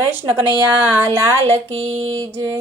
कृष्ण कन्हैया लाल की जय।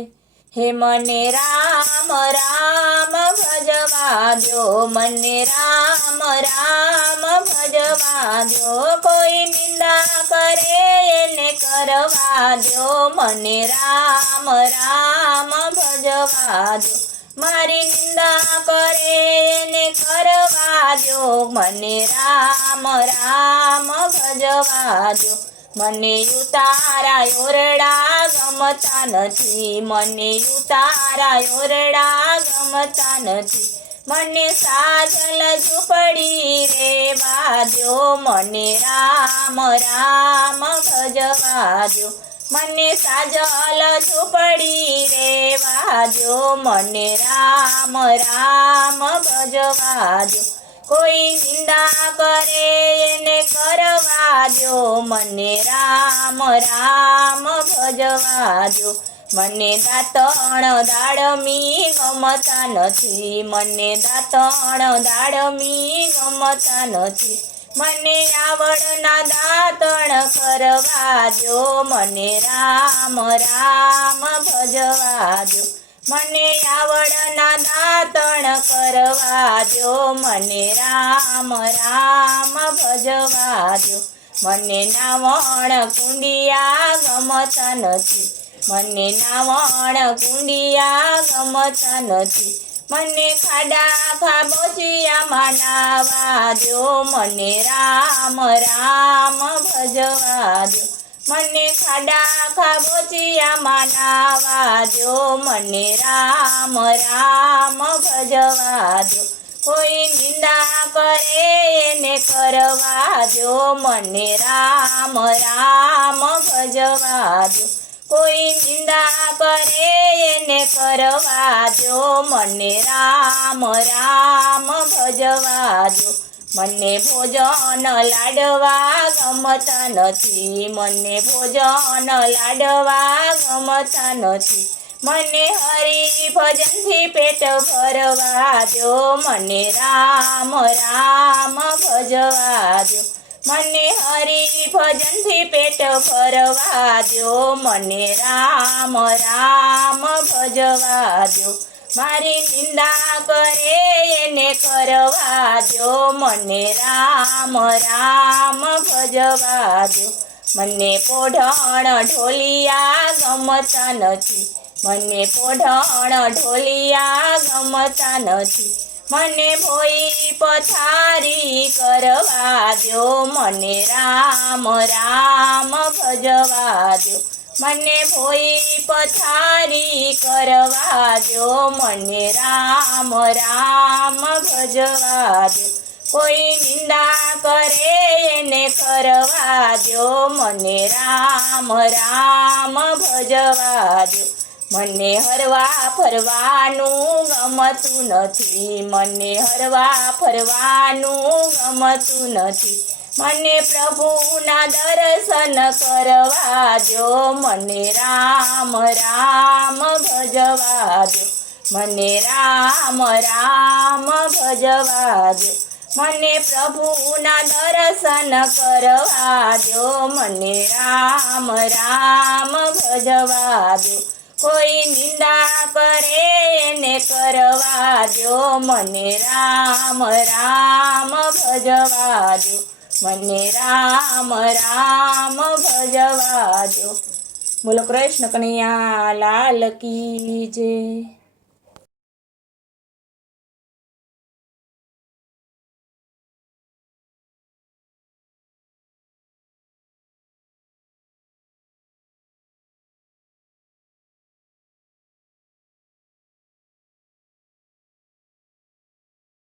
हे मने राम राम भजवा द्यो, मने राम राम भजवा द्यो। कोई निंदा करे एने करवा द्यो, मने राम राम भजवा द्यो। मारी निंदा करे एने करवा द्यो, मने राम राम भजवा द्यो। मने उतारा ओरडा गमता नथी, मने उतारा ओरडा गमता नथी। मने साजल झूपड़ी रेवा द्यो, मने राम राम भजवा द्यो। मने साजल झूपड़ी रेवा द्यो, मने राम राम भजवा द्यो। कोई निंदा करे एने करवा द्यो, मने राम राम भजवा द्यो। मने दातण दाड़मी गमता नथी, मने दातण दाड़मी गमता नथी। मने आवड़ना दातण करवा द्यो, मने राम राम भजवा द्यो। मने आवड़ना दातण करवा द्यो, मने राम राम भजवा द्यो। मने नावण कुंडिया गमता नथी, मने नावण कुंडिया गमता नथी। मने खाडा खाबोचिया मानावा द्यो, मने राम राम भजवा द्यो। मने खाडा खाबोचिया मानावा द्यो, मने राम राम भजवा द्यो। कोई निंदा करे एने करवा द्यो, मने राम राम भजवा द्यो। कोई निंदा करे एने करवा द्यो, मने राम राम भजवा द्यो। मने भोजन लाडवा गमता नथी, मने भोजन लाडवा गमता नथी। मने हरि भजन थी पेट भरवा द्यो, मने राम राम भजवा द्यो। मने हरि भजन थी पेट भरवा द्यो, मने राम राम भजवा द्यो। मारी निंदा करे एने करवा द्यो, मने राम राम भजवा द्यो। मने पोढण ढोलिया गमता नथी, मने पोढण ढोलिया गमता नथी। मने भोई पथारी करवा द्यो, मने राम राम भजवा द्यो। मने भोई पथारी करवा द्यो, मने राम राम भजवा द्यो। कोई निंदा करे एने करवा द्यो, मने राम राम भजवा द्यो। मने हरवा फरवानु गमतु नथी, मने हरवा फरवानु गमतु नथी। मने प्रभुना दर्शन करवा द्यो, मने राम राम भजवा द्यो। मने राम राम भजवा द्यो। मने प्रभुना दर्शन करवा द्यो, मने राम राम भजवा द्यो। कोई निंदा करे एने करवा द्यो, मने राम राम भजवा द्यो। मने राम राम भजवा द्यो। बोलो कृष्ण कन्हैया लाल की जय।